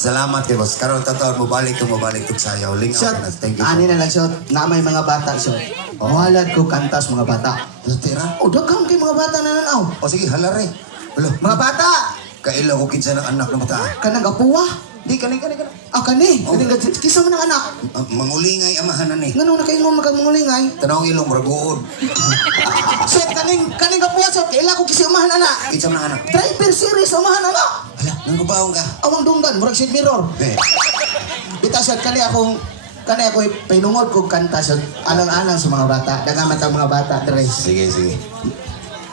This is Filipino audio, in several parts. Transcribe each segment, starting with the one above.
Salamat kay boss. Karon tataw mo balik to sayaw. Shot, Lingaw. Thank you. ani na lang shot, na may mga bata shot. Muhalad ko kantas mga bata. Tira. O, daghang kay mga bata na nanaw. O sige, halare. Hello. Mga bata, Kailan ko kinsa ng anak ng bata. kanang apuwa. Di kani. Ah, kani, kisa man ang anak. Mangulingay amahan na ni. Ngano na kayo mo magmulingay? Tanong ilong raguod. Shot, kaning apuwa shot, kaila ko kisi umahan anak. Kinsa man ang anak. Driver series umahan anak. Hala, nang gubaong ka. Awang dunggan, murag shit mirror. Eh, Bita shot, kani ako pinungod ko kanta shot, alang-alang sa mga bata. Dagamat ang mga bata, dress. sige.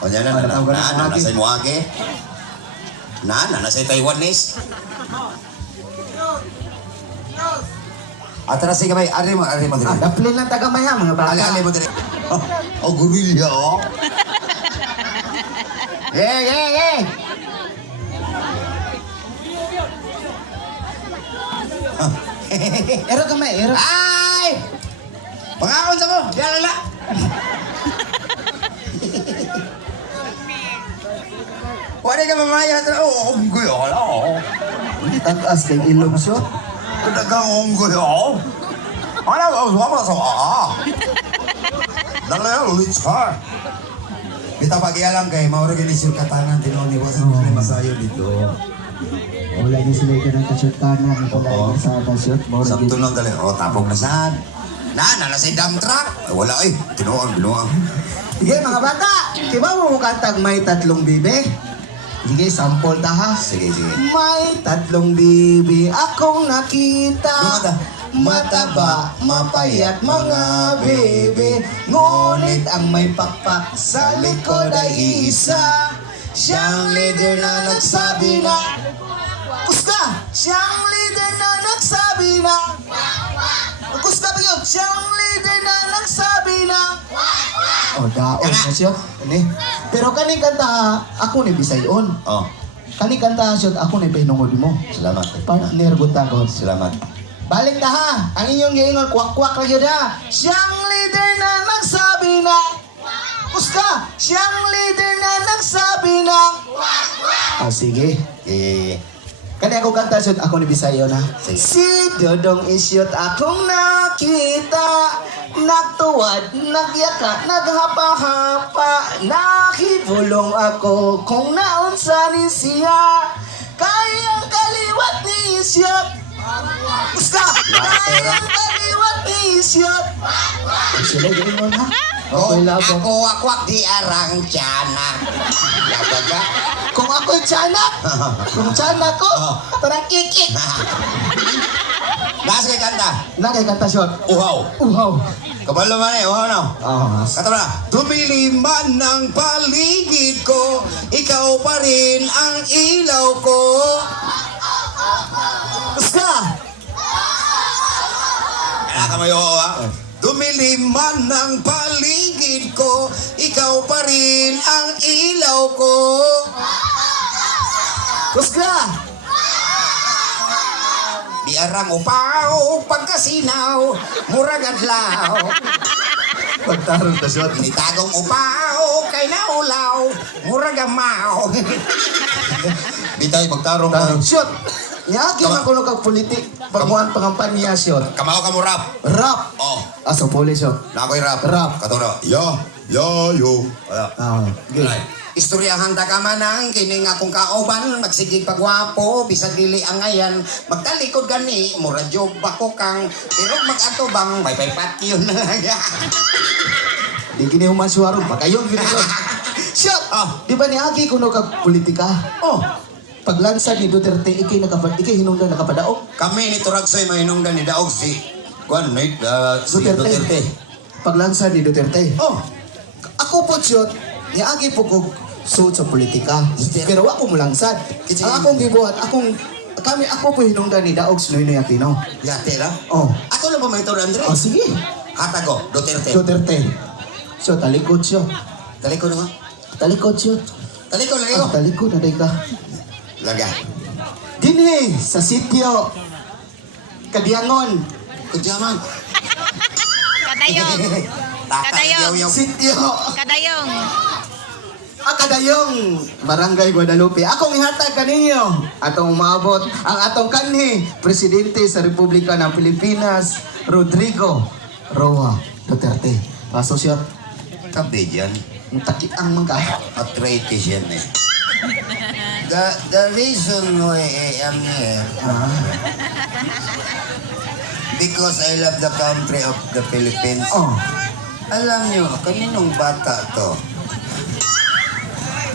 O dyan na, nasa mo ake. Nasa Taiwanese. Atras sige bay, ari mo dire. Daplin lang tagamaya mga bata. Ali mo dire. Oh, gorilla oh. Yeah. Ero kami, ero. Ay! Pangakon sa ko, diyan na. Wala ka mamaya sa unggoy oh. Takas kay ilong shot. Dagang unggoy oh. Ano ba sama sa Dala ulit ka. Kita pagialam kay ma-organize yung katangan tinuon ni Boss problema sayo dito. Wala niyo sila ka ng kasyotana. Oo. Sa shot. Sabto lang dali. Oh, tapong na saan? Na sa dump truck. Ay, wala eh. Binuang. Sige mga bata, diba mo kantag may tatlong bibe? Sige, sample ta ha. Sige. May tatlong bibi akong nakita. Lumata. Mataba, mapayat mga bebe. Ngunit ang may pakpak sa likod ay isa. Siyang leader na nagsabi na Kuska! Siyang leader na nagsabi na Kuska ba yun? Siyang leader na nagsabi na O daon na siya. Pero kaning kanta ako ni Bisayon. Oh, Kaning kanta siya ako ni pinungod mo. salamat. Partner good tagos. Salamat. Balik na ha. Ang inyong giingon, kwak-kwak lang yun ha. Siyang leader na nagsabi na. Kuska, siyang leader na nagsabi na. Oh, sige. Kani ako kanta shoot, ako ni Bisayo na. Sige. Si Dodong isyot akong nakita. Nagtuwad, nagyaka, naghapa-hapa. Nakibulong ako kung naunsa ni siya. Kayang kaliwat ni isyot. Kuska! Kayang kaliwat ni isyot. Sila gawin mo na. Okay lang po. Ako wakwak di arang tiyanak. Nagaga. Kung ako'y tiyanak, kung tiyanak ko, tarang kikik. Nasa kay kanta. Nakay kanta shot. Uhaw. Uhaw. Kabalo man uhaw na. Kata na. Tumiliman ng paligid ko, ikaw pa rin ang ilaw ko. Kuska! Kaya ka mayo ha. Dumiliman ng paligid ko, ikaw pa rin ang ilaw ko. Kuska! Di arang upaw, pagkasinaw, murag adlaw. Pagtarong na shot. Initagong upaw, kay naulaw, murag amaw. Di tayo magtarong. Tarong shot. Yagi man kuno kag politik. Pagmuan pangampanya shot. Kamaw ka mo rap. Rap. Oh, Aso poli shot. na ako'y rap. Rap. Katono. Yo. Wala. Okay. Istoryahan ta ka manang kining akong kauban magsigig pagwapo bisag dili ang ayan magtalikod gani mura job ako kang pero mag-atubang may patio na lang. Di gini humansuaron. Pagayon gini shot. Shot! Di ba ni Agi kuno kag politika? Oh, Paglansa ni Duterte, ikay hinungdan nakapadaog. kami ni Turagsoy mahinungdan ni Daog si si Duterte. Duterte. Paglansa ni Duterte. Oh, Ako po shot, ni Agi po ko suot sa politika. Pero ako mo langsad. Ang akong gibuhat, ako po hinungdan ni Daog Noynoy Aquino. yate ra. Oh. Ako lang pa may Toro Andre. Oh, sige. Hatago, Duterte. Duterte. So, talikod siya. Talikod na. Talikod siya. Talikod lagi ko. Talikod na ka. Laga. Dini, sa sityo. Kadiangon. Kudyaman. Kadayong. Takak Kadayong. yaw-yaw. Sityo. Kadayong. Akadayong Barangay Guadalupe. Akong ihatag kaninyo atong umabot ang atong kanhi Presidente sa Republika ng Pilipinas, Rodrigo Roa Duterte. Asosyat, Tabi dyan. ang takiang mangga. Arthritis yan eh. The reason why I am here, because I love the country of the Philippines. Oh, Alam nyo, kaninong bata to?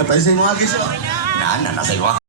napansin mo agis. Nasa iwa.